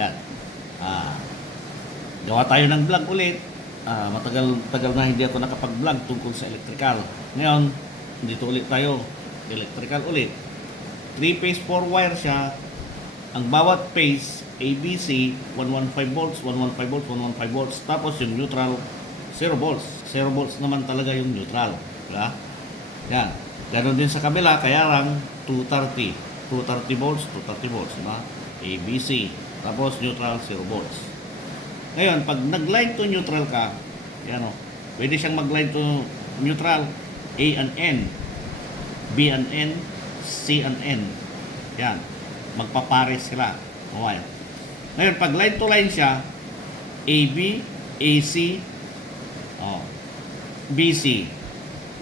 Yan. Ah, gawa tayo ng vlog ulit. Matagal na hindi ako nakapag-vlog tungkol sa electrical. Ngayon, dito ulit tayo. Electrical ulit. 3-phase 4-wire siya. Ang bawat phase, ABC, 115 volts, 115 volts, 115 volts. Tapos yung neutral, 0 volts. 0 volts naman talaga yung neutral. Diba? Yan. Ganon din sa kabila, kaya lang 230. 230 volts, 230 volts. Diba? ABC. Tapos neutral, 0 volts. Ngayon, pag nag-line to neutral ka, yan o, pwede siyang mag-line to neutral, A and N, B and N, C and N. Yan. Magpapares sila. Okay. Ngayon, pag line to line siya, AB, AC, BC.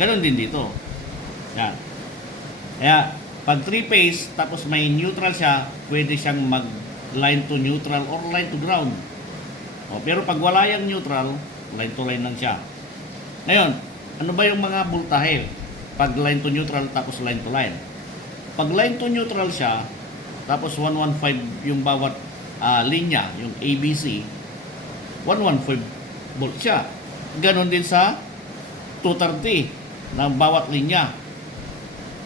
Ganon din dito. Yan. Kaya, pag 3-phase, tapos may neutral siya, pwede siyang mag-line to neutral or line to ground. Pero pag wala yung neutral, line to line lang siya. Ngayon, ano ba yung mga voltahe? Pag line to neutral, tapos line to line. Pag line to neutral siya, tapos 115 yung bawat linya, yung ABC, 115 volt siya. Ganon din sa 230 ng bawat linya.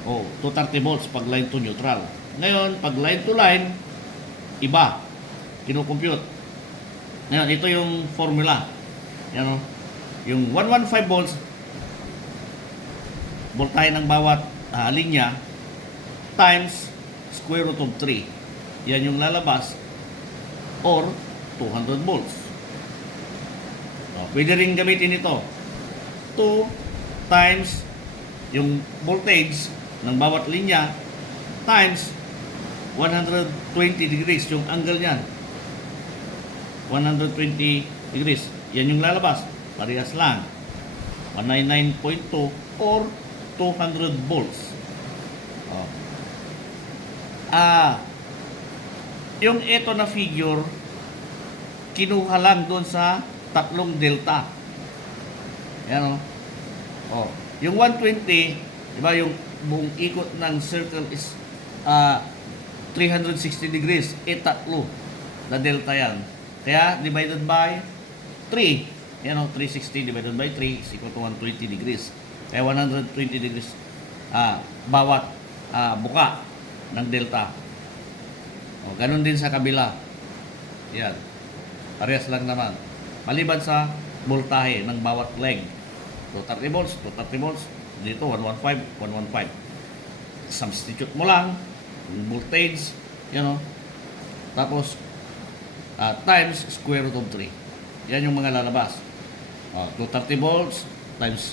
230 volts pag line to neutral. Ngayon, pag line to line, iba. Kinukompute. Ngayon, ito yung formula. Yan o. Yung 115 volts, voltahe ng bawat linya, times square root of 3. Yan yung lalabas. Or 200 volts. Pwede rin gamitin ito. 2 times yung voltage ng bawat linya times 120 degrees yung angle niyan. 120 degrees. Yan yung lalabas. Parehas lang. 199.2 or 200 volts. Yung ito na figure, kinuha lang doon sa tatlong delta. Yan o. Yung 120, di ba yung buong ikot ng circle is 360 degrees. Tatlo na delta yan. Kaya divided by 3. Yan o, 360 divided by 3 is equal to 120 degrees. Kaya 120 degrees bawat buka ng delta. Ganun din sa kabila. Yan. Parehas lang naman. Maliban sa voltahe ng bawat leg. 230 volts, 230 volts. Dito, 115, 115. Substitute mo lang yung voltage, tapos times square root of 3. Yan yung mga lalabas. 230 volts times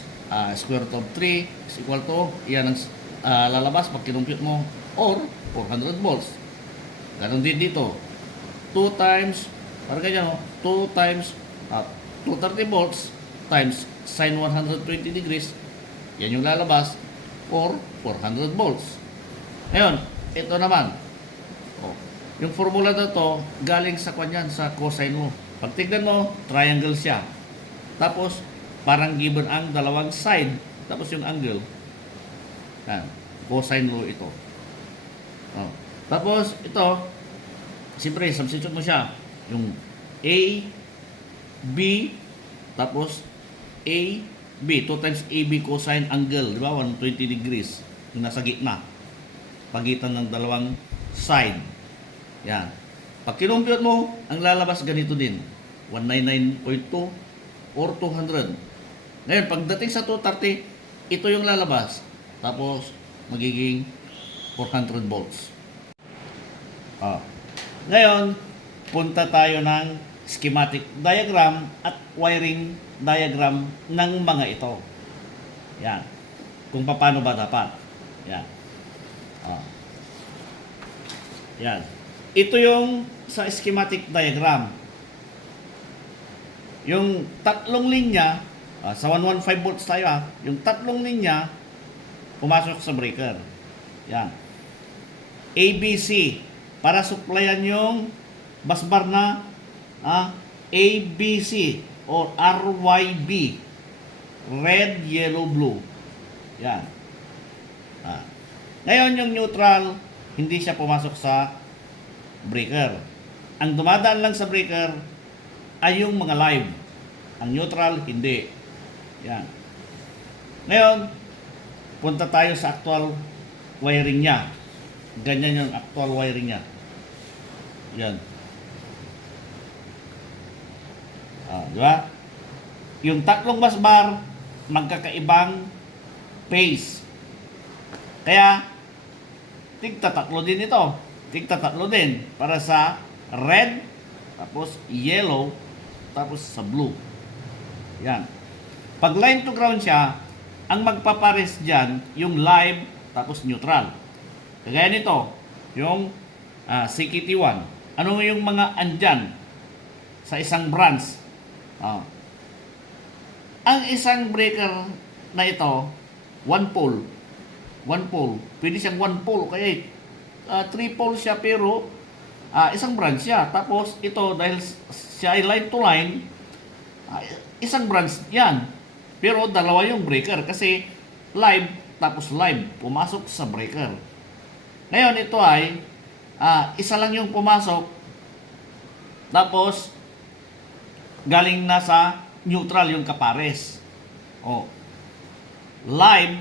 square root of 3 is equal to, yan ang lalabas pag kinumpute mo, or 400 volts. Ganon din dito. 2 times, parang ganyan, 2 times 230 volts times sin 120 degrees, yan yung lalabas, or 400 volts. Ngayon, ito naman. Yung formula na to, galing sa kanyan, sa cosine mo. Pag tignan mo, triangle siya. Tapos, parang given ang dalawang side, tapos yung angle. Yan, cosine law ito. Tapos, ito, siyempre, substitute mo siya. Yung A, B, tapos A, B. 2 times AB cosine angle. Di ba? 120 degrees. Yung nasa gitna. Pagitan ng dalawang side. Yan. Pag kinumpute mo, ang lalabas ganito din. 199.2 or 200. Ngayon, pagdating sa 230, ito yung lalabas. Tapos, magiging 400 volts. Ngayon, punta tayo ng schematic diagram at wiring diagram ng mga ito. Yan. Kung paano ba dapat. Yan. Yan. Ito yung sa schematic diagram. Yung tatlong linya, sa 115 volts tayo yung tatlong linya, pumasok sa breaker. Yan. ABC. Para supplyan yung busbar na ABC or RYB. Red, yellow, blue. Yan. Ngayon yung neutral, hindi siya pumasok sa breaker. Ang dumadaan lang sa breaker ay yung mga live. Ang neutral, hindi. Yan. Ngayon, punta tayo sa actual wiring niya. Ganyan yung actual wiring niya. Yan. Di ba? Yung tatlong bus bar, magkakaibang phase. Kaya, tigtatatlo din ito. Tigtatatlo din para sa red, tapos yellow, tapos sa blue. Yan. Pag line to ground siya, ang magpapares dyan, yung live, tapos neutral. Kagaya nito, yung CKT1. Ano yung mga andyan sa isang branch? Ang isang breaker na ito, one pole. One pole. Pwede siyang one pole. Kaya three pole siya pero isang branch siya. Tapos ito dahil siya ay line to line, isang branch yan. Pero dalawa yung breaker kasi live tapos live pumasok sa breaker. Ngayon ito ay isa lang yung pumasok tapos galing na sa neutral yung kapares. Live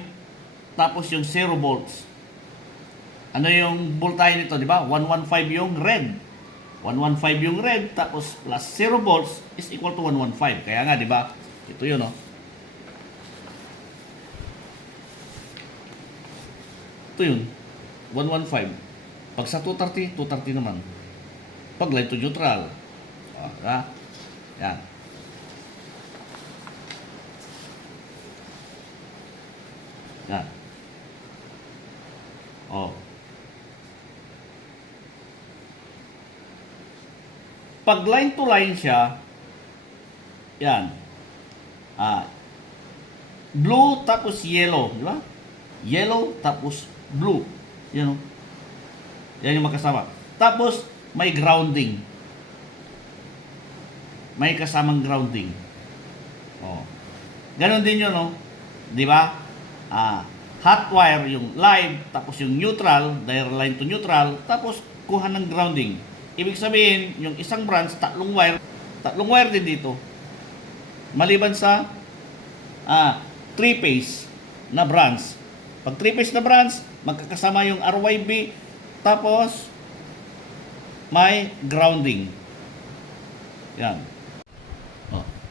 tapos yung 0 volts. Ano yung voltahe nito, di ba? 115 yung red. 115 yung red tapos plus 0 volts is equal to 115. Kaya nga, di ba? Ito yun, no? Ito yun. 115. Pag sa 230, 230 naman. Pag line to neutral. Yan. Yan. Pag line to line siya, yan. Blue tapos yellow, di ba? Yellow tapos blue. Yan, yan yung magkasama. Tapos may grounding. May kasamang grounding. Ganon din yun, no? Di ba? Hot wire yung live, tapos yung neutral, dahil line to neutral, tapos kuha ng grounding. Ibig sabihin, yung isang branch, tatlong wire din dito. Maliban sa 3-phase na branch. Pag 3-phase na branch, magkakasama yung RYB, tapos may grounding. Yan.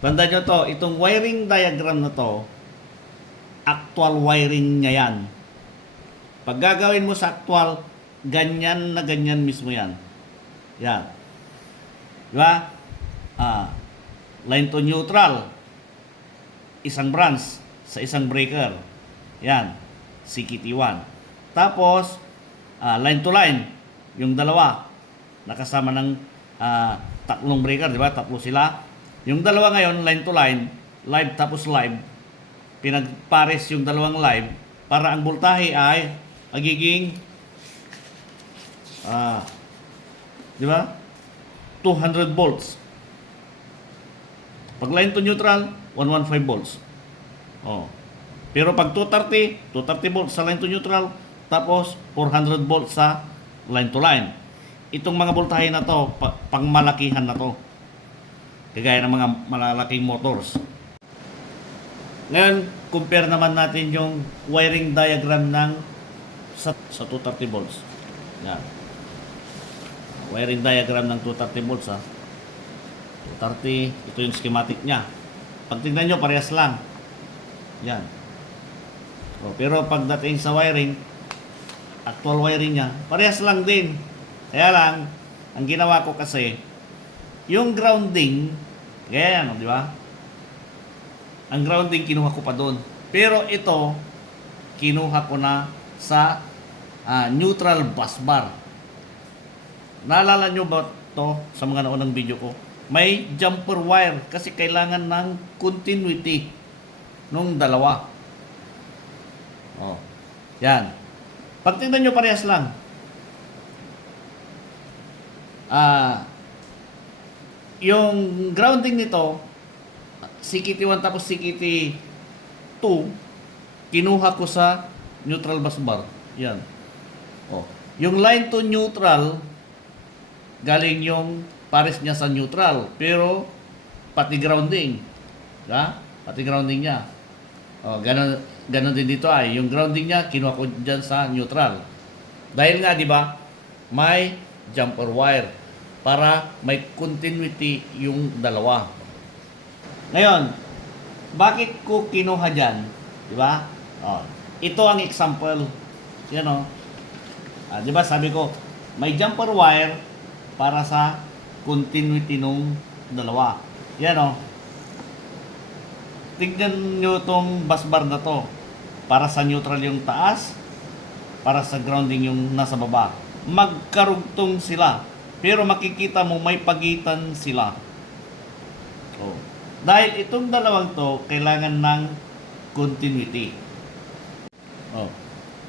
Tandaan nyo to, itong wiring diagram na to, actual wiring niya yan. Pag gagawin mo sa actual, ganyan na ganyan mismo yan. Yan. Diba? Line to neutral, isang branch sa isang breaker. Yan. CKT1. Tapos, line to line, yung dalawa, nakasama ng tatlong breaker, diba? Tatlo sila. Yung dalawa ngayon, line to line, live tapos live, pinagpares yung dalawang live para ang voltahe ay magiging di ba? 200 volts. Pag line to neutral, 115 volts. Pero pag 230 volts sa line to neutral, tapos 400 volts sa line to line. Itong mga voltahe na to, pangmalakihan na to. Kagaya ng mga malalaking motors. Ngayon, compare naman natin yung wiring diagram ng sa 230 volts. Yan. Wiring diagram ng 230 volts, 230, ito yung schematic niya. Pag tingnan nyo, parehas lang. Yan. Pero pagdating sa wiring, actual wiring niya, parehas lang din. Kaya lang, ang ginawa ko kasi, yung grounding, kaya yan, di ba? Ang grounding, kinuha ko pa doon. Pero ito, kinuha ko na sa neutral bus bar. Naalala nyo ba to sa mga naunang video ko? May jumper wire kasi kailangan ng continuity nung dalawa. Yan. Pag tingnan nyo, parehas lang. Yung grounding nito, CKT1 tapos CKT2, kinuha ko sa neutral bus bar. Yan. Yung line to neutral, galing yung pares niya sa neutral. Pero, pati grounding. Ha? Pati grounding niya. O, ganun din dito ay. Yung grounding niya, kinuha ko dyan sa neutral. Dahil nga, di ba, may jumper wire para may continuity yung dalawa. Ngayon, bakit ko kinuha dyan? Di ba? O, ito ang example. Yan o. Di ba, sabi ko, may jumper wire para sa continuity nung dalawa. Yan o. Tignan nyo itong busbar na to. Para sa neutral yung taas, para sa grounding yung nasa baba. Magkarugtong sila. Pero makikita mo may pagitan sila. Oh. Dahil itong dalawang to, kailangan ng continuity. Oh.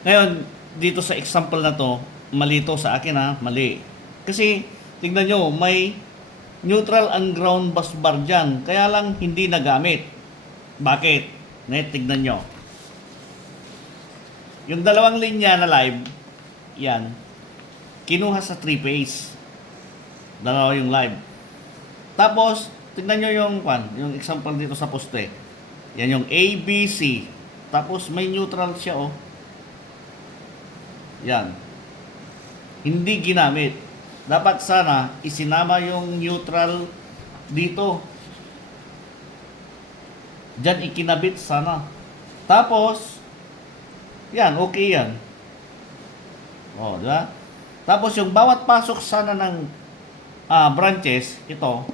Ngayon, dito sa example na to, mali to sa akin ha, mali. Kasi, tignan nyo, may neutral and ground bus bar dyan. Kaya lang hindi nagamit. Bakit? Ngayon, tignan nyo. Yung dalawang linya na live, yan, kinuha sa 3-phase. Dalawa yung live. Tapos, tignan nyo yung example dito sa poste. Yan yung A, B, C. Tapos, may neutral siya, oh. Yan. Hindi ginamit. Dapat sana, isinama yung neutral dito. Diyan ikinabit sana. Tapos, yan, okay yan. O, di ba? Tapos yung bawat pasok sana ng branches, ito,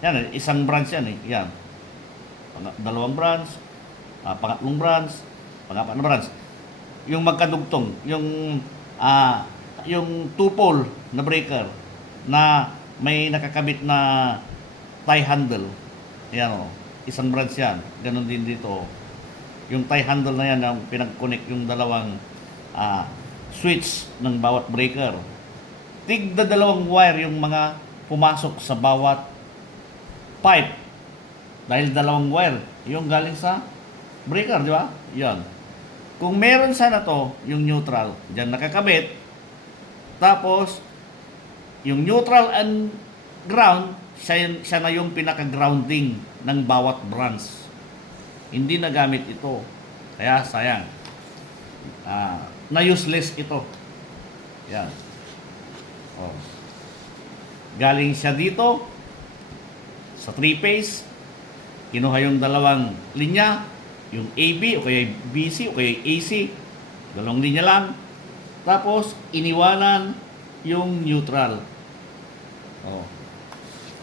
yan, isang branch yan eh. Yan. Dalawang branch, pangatlong branch, pangapat na branch. Yung magkadugtong, yung two-pole na breaker na may nakakabit na tie handle. Yan o. Isang branch yan. Ganon din dito. Yung tie handle na yan, ang pinag-connect yung dalawang switch ng bawat breaker. Tigda dalawang wire yung mga pumasok sa bawat pipe. Dahil dalawang wire, yung galing sa breaker, di ba? Yan. Kung meron sana to, yung neutral, dyan nakakabit. Tapos, yung neutral and ground, siya na yung pinaka-grounding ng bawat branch. Hindi nagamit ito. Kaya sayang. Na useless ito. Yan. Oh. Galing siya dito sa 3-phase. Kinuha yung dalawang linya, yung AB o kaya BC o kaya AC. Dalawang linya lang. Tapos, iniwanan yung neutral. Oh.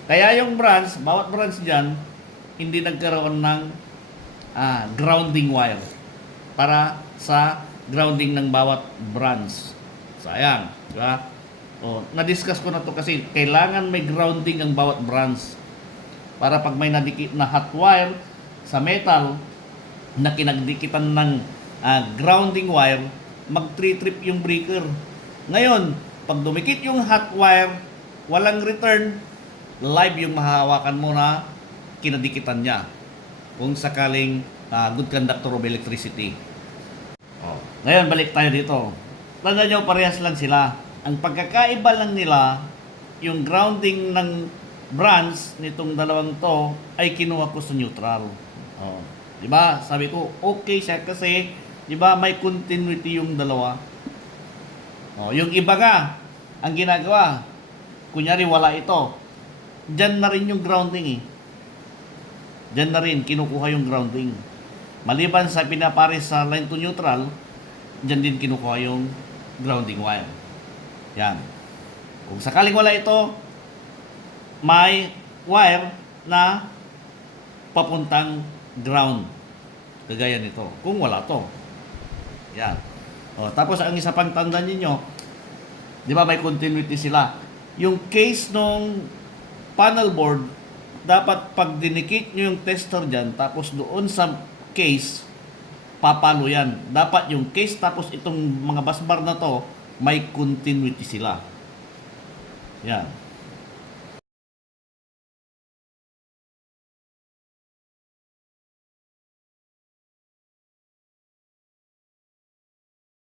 Kaya yung branch, bawat branch dyan, hindi nagkaroon ng grounding wire para sa grounding ng bawat branch. Sayang, di ba? O, na-discuss ko na to kasi kailangan may grounding ang bawat branch para pag may nadikit na hot wire sa metal na kinagdikitan ng grounding wire, mag-trip yung breaker. Ngayon, pag dumikit yung hot wire, walang return, live yung mahahawakan mo na kinadikitan niya. Kung sakaling good conductor of electricity. Oh. Ngayon, balik tayo dito. Tandaan nyo, parehas lang sila. Ang pagkakaiba lang nila, yung grounding ng branch nitong dalawang to ay kinuha ko sa neutral. Oh. Diba? Sabi ko, okay siya kasi, diba, may continuity yung dalawa. Oh, yung iba nga, ang ginagawa, kunyari wala ito, dyan na rin yung grounding eh. Dyan na rin, kinukuha yung grounding. Maliban sa pinapares sa line to neutral, dyan din kinukuha yung grounding wire. Yan. Kung sakaling wala ito, may wire na papuntang ground. Kagaya nito. Kung wala to. Yan. O, tapos ang isa pang tandaan ninyo, di ba may continuity sila? Yung case nung panel board, dapat pag dinikit nyo yung tester dyan, tapos doon sa case, papalo yan. Dapat yung case, tapos itong mga busbar na to, may continuity sila. Yan.